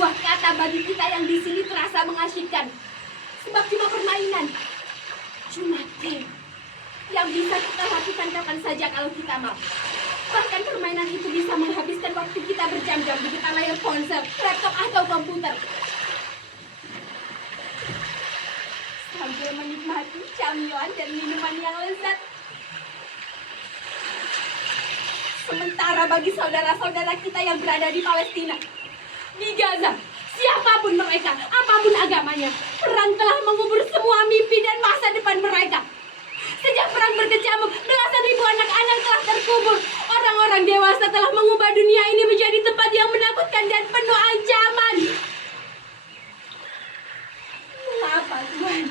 sebuah kata bagi kita yang di sini terasa mengasyikkan. Sebab cuma permainan, cuma game yang bisa kita lakukan kapan saja kalau kita mau. Bahkan permainan itu bisa menghabiskan waktu kita berjam-jam di depan layar ponsel, laptop atau komputer. Sambil menikmati camilan dan minuman yang lezat. Sementara bagi saudara-saudara kita yang berada di Palestina, di Gaza, siapapun mereka, apapun agamanya, perang telah mengubur semua mimpi dan masa depan mereka. Sejak perang berkecamuk, belasan ribu anak-anak telah terkubur. Orang-orang dewasa telah mengubah dunia ini menjadi tempat yang menakutkan dan penuh ancaman. Mengapa, Tuhan?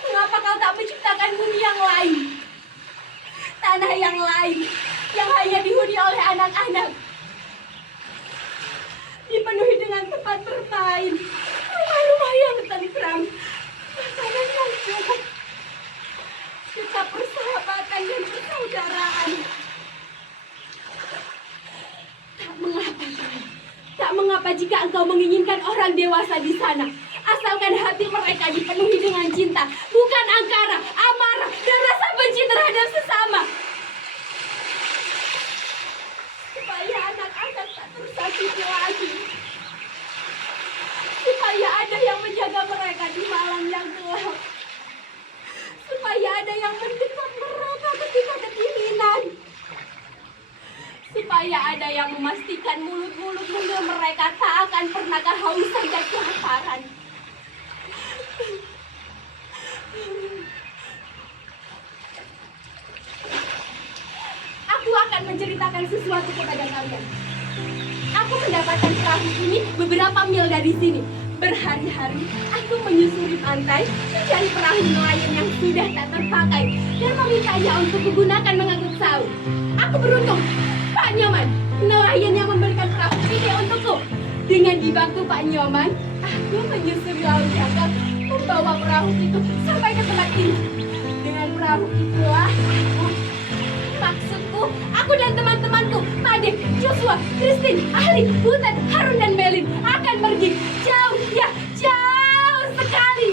Mengapa kau tak menciptakan bumi yang lain? Tanah yang lain, yang hanya dihuni oleh anak-anak. Dipenuhi dengan tempat bermain, rumah-rumah yang tentram, makanan yang cukup, serta persahabatan dan persaudaraan. Tak mengapa, Tuhan. Tak mengapa jika engkau menginginkan orang dewasa di sana. Asalkan hati mereka dipenuhi dengan cinta, bukan angkara, amarah, dan rasa benci terhadap sesama. Supaya anak-anak tak tersakiti lagi. Supaya ada yang menjaga mereka di malam yang gelap. Supaya ada yang mendekat mereka ketika kedinginan. Supaya ada yang memastikan mulut-mulut mungil mereka tak akan pernah kehausan dan kelaparan. Aku akan menceritakan sesuatu kepada kalian. Aku mendapatkan perahu ini beberapa mil dari sini. Berhari-hari aku menyusuri pantai mencari perahu nelayan yang sudah tak terpakai dan memintanya untuk digunakan mengangkut saus. Aku beruntung, Pak Nyoman, nelayan yang memberikan perahu ini untukku. Dengan dibantu Pak Nyoman, aku menyusuri laut jangkar, membawa perahu itu sampai ke tempat ini. Dengan perahu itulah maksudku, aku dan teman-temanku, Made, Joshua, Christine, Ahli, Butet, Harun, dan Melin akan pergi jauh, ya jauh sekali.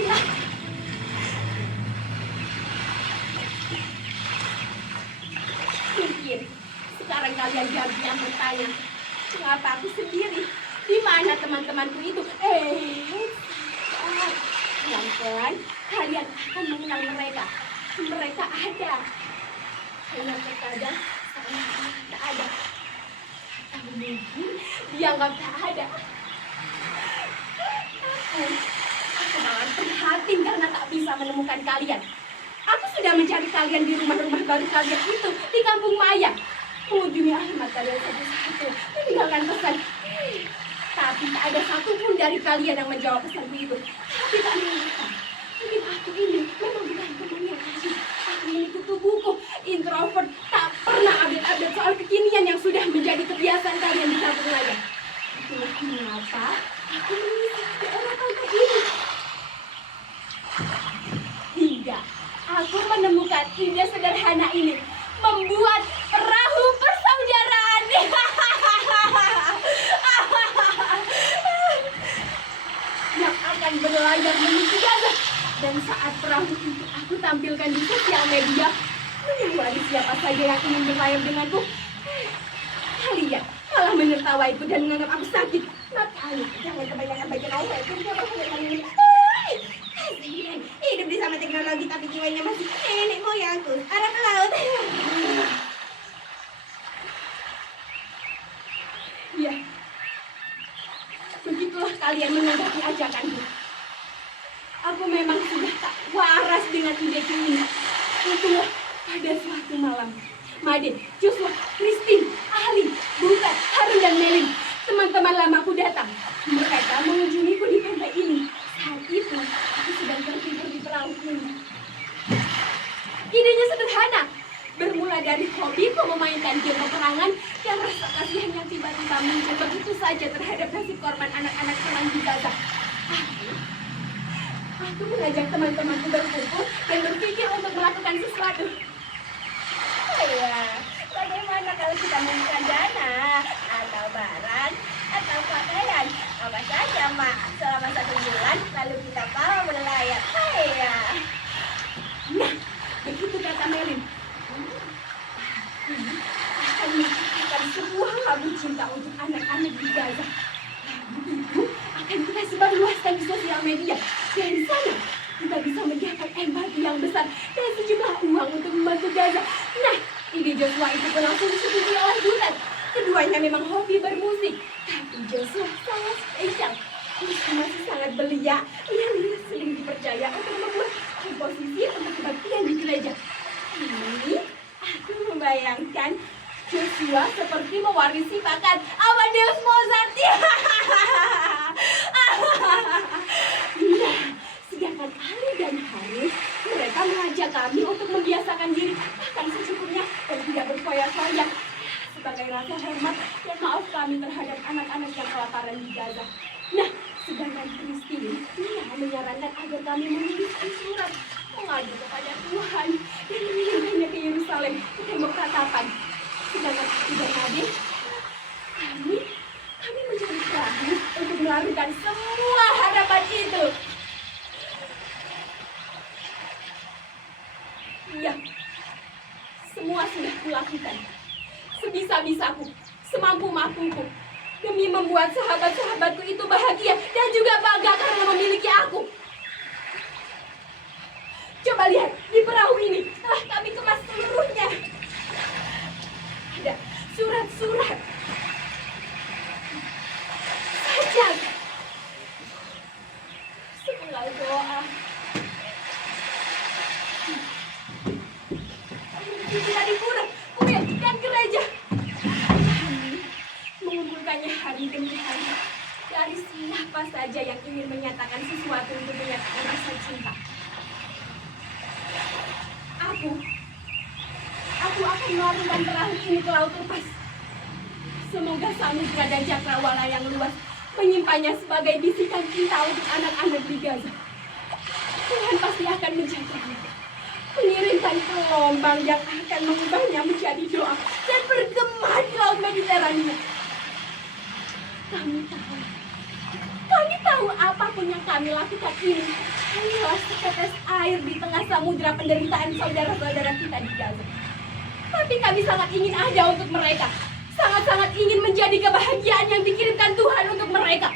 Mungkin sekarang kalian diam-diam bertanya, mengapa aku sendiri? Di mana teman-temanku itu? Pelan-pelan kalian akan mengenal mereka. Mereka ada. Hanya terkadang tak ada. Atau mungkin dianggap tak ada. Aku malah prihatin karena tak bisa menemukan kalian. Aku sudah mencari kalian di rumah-rumah baru kalian itu di Kampung Maya. Mengunjungi alamat kalian satu-satu, meninggalkan pesan. Tapi tak ada satupun dari kalian yang menjawab pesanku itu. Tapi tak mengapa. Mungkin aku ini memang bukan teman yang asik. Aku ini kutu buku, introvert, tak pernah update-update soal kekinian yang sudah menjadi kebiasaan kalian di Kampung Maya. Itulah mengapa aku mengisi daerah pantai ini. Hingga aku menemukan ide sederhana ini, membuat perahu persaudaraan. Yang akan berlayar menuju Gaza. Dan saat perahu itu aku tampilkan di sosial media, menyuari siapa saja yang ingin berlayar denganku, kalian malah menertawaiku dan menganggap aku sakit. Makanya jangan kebanyakan baca novel. Kasihan, hidup di sama teknologi tapi jiwanya masih nenek moyangku, Arab laut. Ya, begitulah kalian menanggapi ajakanku. Aku memang sudah tak waras dengan ideku ini. Untunglah pada suatu malam, Made, Joshua, Christine, Ahli, Butet, Harun, dan Melin, teman-teman lamaku datang. Mereka mengunjungiku di pantai ini. Saat itu, aku sedang tertidur di perahu ini. Idenya sederhana, bermula dari hobiku memainkan game peperangan dan rasa kasihan yang tiba-tiba muncul begitu saja terhadap nasib korban anak-anak teman di Gaza. Aku mengajak teman-temanku berkumpul dan berpikir untuk melakukan sesuatu. Ya, bagaimana kalau kita meminta dana atau barang atau pakaian apa saja menyebarkan di sosial media. Dari sana kita bisa mendapat empati yang besar dan sejumlah uang untuk membantu Gaza. Nah, ide Joshua itu pun langsung disetujui oleh Butet. Keduanya memang hobi bermusik, tapi Joshua sangat spesial. Dia masih sangat belia. Ia sering dipercaya untuk membuat komposisi untuk kebaktian di gereja. Ini aku membayangkan Joshua seperti mewarisi bakat Amadeus Mozart. Nah, sedangkan Ali dan Harun, mereka mengajak kami untuk membiasakan diri makan secukupnya dan tidak berfoya-foya sebagai rasa hormat dan maaf kami terhadap anak-anak yang kelaparan di Gaza. Nah, sedangkan Christine, dia menyarankan agar kami menuliskan surat mengadu kepada Tuhan dan mengirimkannya ke Yerusalem ke tembok ratapan. Sedangkan aku dan adik, kami mencari perahu untuk melarutkan semua harapan itu. Iya, semua sudah kulakukan. Sebisa-bisaku, semampu-mampuku, demi membuat sahabat-sahabatku itu bahagia dan juga bangga karena memiliki aku. Coba lihat, di perahu ini telah kami kemas seluruhnya. Ada surat-surat, sajak, sepenggal doa, dari kurang, kuil, dan gereja. Kami mengumpulkannya hari demi hari dari siapa saja yang ingin menyatakan sesuatu untuk menyatakan rasa cinta. Aku akan melarungkan perahu ini ke laut lepas. Semoga samudra dan cakrawala yang luas menyimpannya sebagai bisikan cinta untuk anak-anak di Gaza. Tuhan pasti akan menjaganya, mengirimkan gelombang yang akan mengubahnya menjadi doa dan bergema di laut Mediterania. Kami tahu apapun yang kami lakukan ini hanyalah setetes air di tengah samudra penderitaan saudara-saudara kita di Gaza. Tapi kami sangat ingin ada untuk mereka. Sangat-sangat ingin menjadi kebahagiaan yang dikirimkan Tuhan untuk mereka.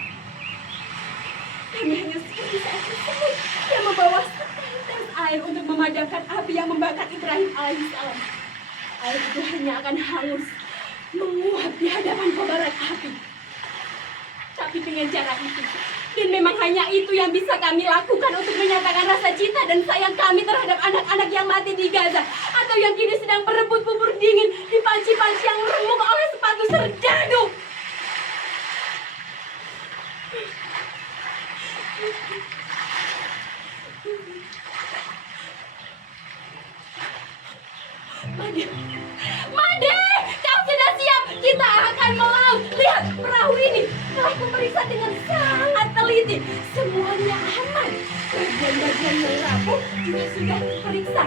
Kami hanya seperti seekor semut yang membawa setetes air untuk memadamkan api yang membakar Ibrahim alaihissalam. Air itu hanya akan hangus, menguap di hadapan kobaran api. Tapi dengan cara itu, dan memang hanya itu yang bisa kami lakukan untuk menyatakan rasa cinta dan sayang kami terhadap anak-anak yang mati di Gaza, atau yang kini sedang berebut bubur dingin di panci-panci yang remuk oleh sepatu serdadu. Made, kau sudah siap? Kita akan melaut. Lihat, perahu ini telah kuperiksa dengan sangat teliti. Semuanya aman. Bagian-bagian yang rapuh juga sudah diperiksa.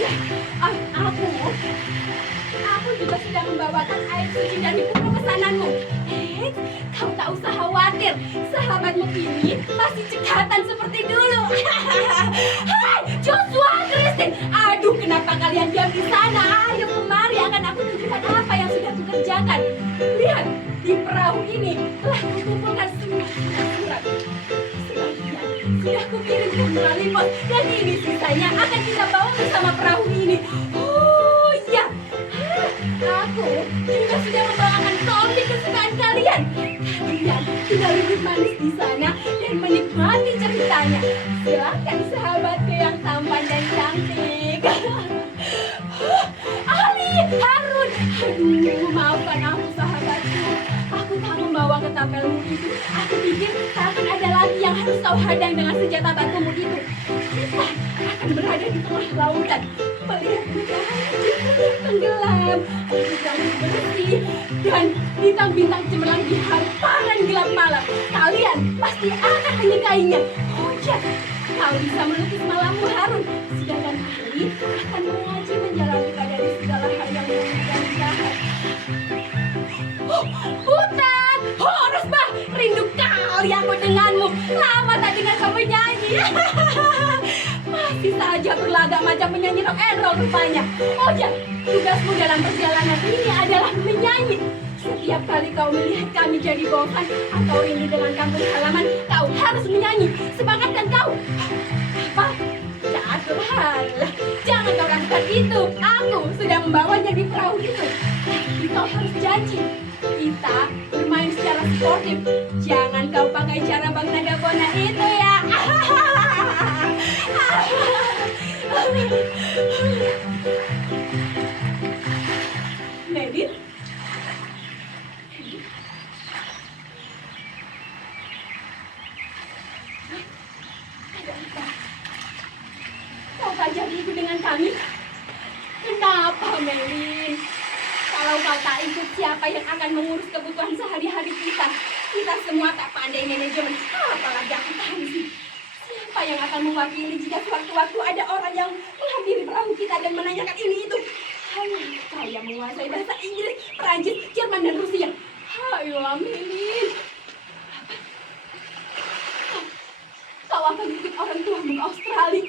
Ya, aku juga sudah membawakan air suci dari buku pesananmu. Kau tak usah khawatir. Sahabatmu ini masih cekatan seperti dulu. Hai, Joshua, Christine. Aduh, kenapa kalian diam di sana? Ayo kemari, akan aku tunjukkan apa yang sudah kukerjakan. Lihat, di perahu ini telah kukumpulkan semua surat. Sebagian sudah kukirimkan melalui pos, dan ini sisanya akan kita bawa bersama perahu ini. Oh iya, aku juga sudah membawakan komik kesukaan kalian. Kalian tinggal duduk manis di sana dan menikmati ceritanya. Silakan sahabatku yang tampan dan cantik. Ali, Harun, aduh, maafkan aku sahabatku. Aku tak membawa ketapelmu itu. Aku pikir tak akan ada lagi yang harus kau hadang dengan senjata batumu itu. Kita akan berada di tengah lautan, melihat matahari yang tenggelam, yang bersih, dan bintang-bintang cemerlang di hamparan gelap malam. Kalian pasti akan menyukainya. Oh ya, kau bisa melukis malammu, Harun. Sedangkan Ali akan mengaji menjalani dari segala hal yang mulia dan jahat. Oh, Butet! Horas bah! Rindu kali aku denganmu. Lama tak dengar kamu nyanyi. Masih saja berlagak macam penyanyi rock and roll rupanya. Oh ya, tugasmu dalam perjalanan ini adalah menyanyi. Setiap kali kau melihat kami jadi bosan atau rindu dengan kampung halaman, kau harus menyanyi. Semangatkan kau. Apa? Catur, jangan kau lakukan itu. Aku sudah membawanya di perahu itu. Tapi kau harus janji. Kita bermain secara sportif. Jangan kau pakai cara Bang Nagabona itu ya. Medit? Kau saja ikut dengan kami? Kenapa, Melin? Kalau kau tak ikut, siapa yang akan mengurus kebutuhan sehari-hari kita? Kita semua tak pandai manajemen. Apalagi aku tahu sih. Siapa yang akan mewakili jika sewaktu-waktu ada orang yang menghampiri perahu kita dan menanyakan ini itu? Hanya kau yang menguasai bahasa Inggris, Perancis, Jerman, dan Rusia. Ayolah, Melin. Kau akan ikut orang tuamu ke Australia.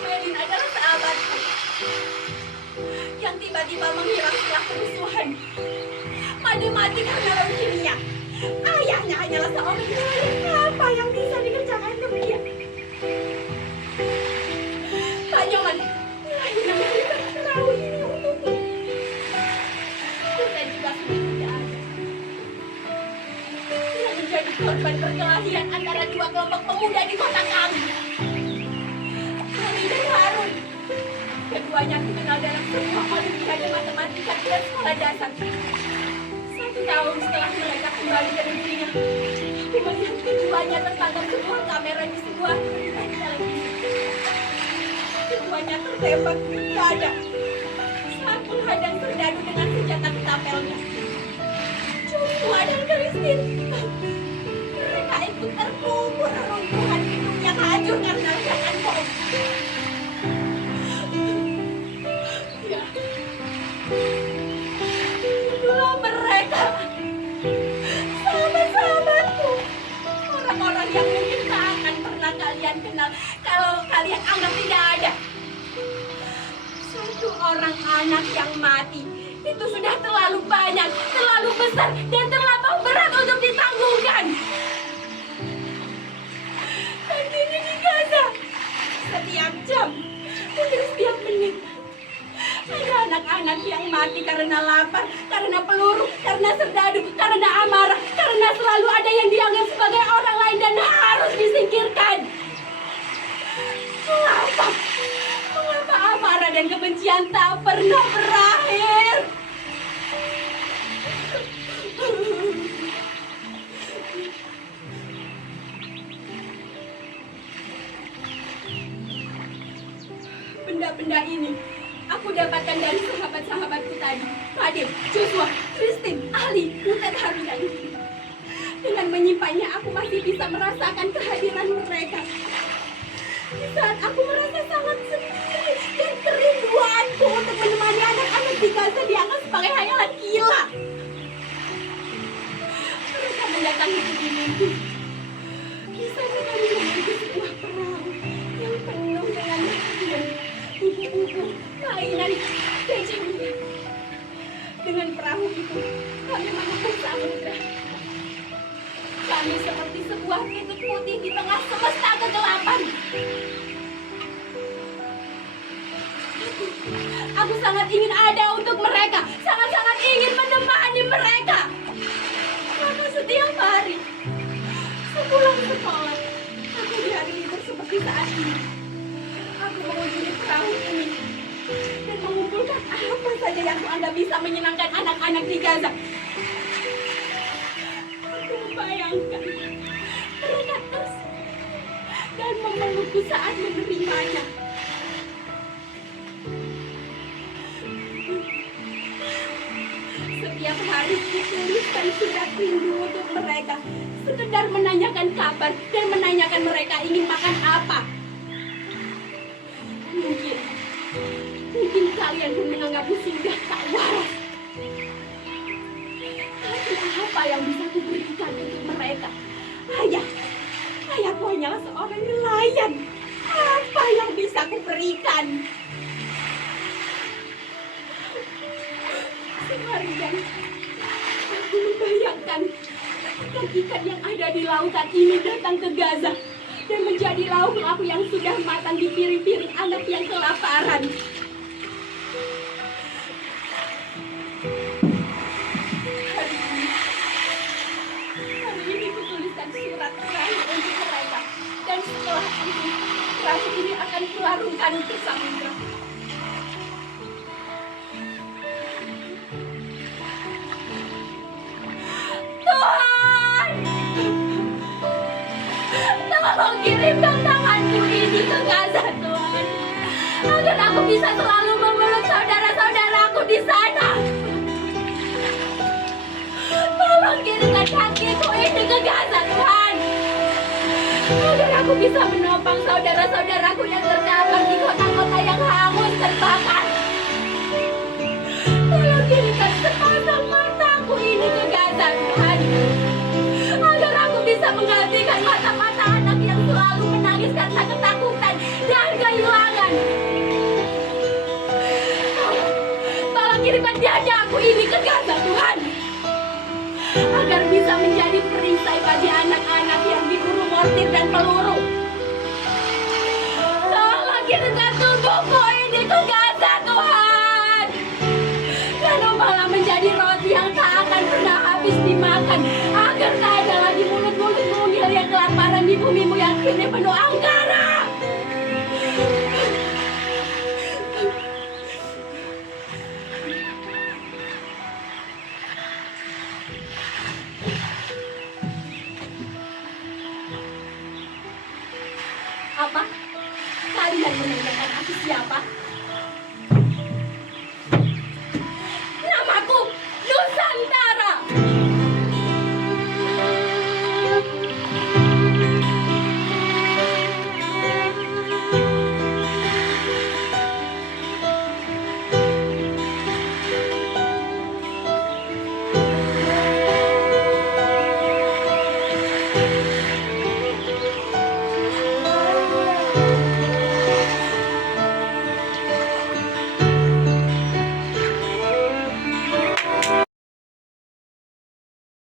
Melin adalah sahabatku yang tiba-tiba menghilang setelah kerusuhan. Mati karena leukemia. Ayahnya hanyalah seorang nelayan. Apa yang bisa dikerjakan untuk dia? Pak Nyoman, nelayan yang memberikan perahu ini untukku. Kita juga sudah tidak ada. Dia menjadi korban perkelahian antara dua kelompok pemuda di kota kami. Dan Harun. Keduanya dikenal dalam sebuah olimpiade matematika di sekolah dasar. 1 tahun setelah mereka kembali ke negerinya, aku melihat keduanya tertangkap sebuah kamera di sebuah televisi. Keduanya tertembak di dada saat menghadang serdadu dengan senjata ketapelnya. Joshua dan Christine, mereka ikut terkubur reruntuhan gedung yang hancur karena ledakan bom. Itulah mereka, sahabat-sahabatku, orang-orang yang mungkin tak akan pernah kalian kenal kalau kalian anggap tidak ada. Satu orang anak yang mati itu sudah terlalu banyak, terlalu besar, dan terlampau berat untuk ditanggungkan. Dan kini di Gaza, setiap jam, mungkin setiap menit, ada anak-anak yang mati karena lapar, karena peluru, karena serdadu, karena amarah, karena selalu ada yang dianggap sebagai orang lain dan harus disingkirkan. Mengapa amarah dan kebencian tak pernah berakhir? Benda-benda ini aku dapatkan dari sahabat-sahabatku tadi. Fadil, Joshua, Christine, Ali, Butet, Harun, dan Yudi. Dengan menyimpannya, aku masih bisa merasakan kehadiran mereka. Di saat aku merasa sangat sendiri dan kerinduanku untuk menemani anak-anak di Gaza dianggap sebagai hayalan gila. Mereka mendatangiku di mimpi. Di sana kami memiliki sebuah perahu yang penuh dengan makanan, buku-buku, mainan, dan camilan. Dengan perahu itu, kami menemukan samudra. Kami seperti sebuah titik putih di tengah semesta kegelapan. Aku sangat ingin ada untuk mereka, sangat-sangat ingin menemani mereka. Maka setiap hari, sepulang sekolah, aku di hari libur seperti saat ini, aku mengunjungi perahu ini dan mengumpulkan apa saja yang kuanggap bisa menyenangkan anak-anak di Gaza. Aku membayangkan mereka tersenyum dan memelukku saat menerimanya. Setiap hari kutuliskan surat rindu untuk mereka, sekedar menanyakan kabar dan menanyakan mereka ingin makan apa. Mungkin kalian pun menganggapku sudah tak waras. Tapi Apa yang bisa kuberikan untuk mereka? Ayahku hanyalah seorang nelayan. Apa yang bisa kuberikan? Semarian, aku membayangkan ikan-ikan yang ada di lautan ini datang ke Gaza dan menjadi lauk-lauk yang sudah matang di piring-piring anak yang kelaparan. Hari ini kutuliskan surat terakhir untuk mereka, dan setelah itu surat ini akan kularungkan ke samudra. Tuhan, tolong kirimkan tanganmu ini ke Gaza, Tuhan, agar aku bisa selalu memeluk saudara-saudaraku di sana. Tolong kirimkan kakiku ini ke Gaza, Tuhan, agar aku bisa menopang saudara-saudaraku yang terdapat di kota-kota yang hangus terbakar. Tolong kirimkan sepasang mataku ini ke Gaza, Tuhan, agar aku bisa menggantikan mata-mata anak yang selalu menangis karena ketakutan dan kehilangan. Tolong kirimkan dadaku ini ke Gaza, Tuhan, agar bisa menjadi perisai bagi anak-anak yang diburu mortir dan peluru. Tolong kirimkan tubuhku ini ke Gaza, Tuhan, dan ubahlah menjadi roti yang tak akan pernah habis dimakan, agar tak ada lagi mulut-mulut mungil yang kelaparan di bumimu yang kini penuh angkara. Apa? Kalian menanyakan aku siapa?